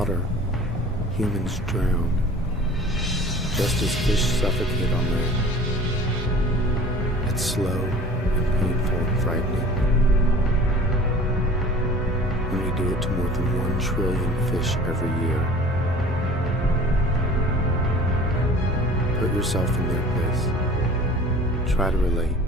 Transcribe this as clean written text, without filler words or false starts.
water, humans drown, just as fish suffocate on land. It's slow and painful and frightening. And we do it to more than 1 trillion fish every year. Put yourself in their place. Try to relate.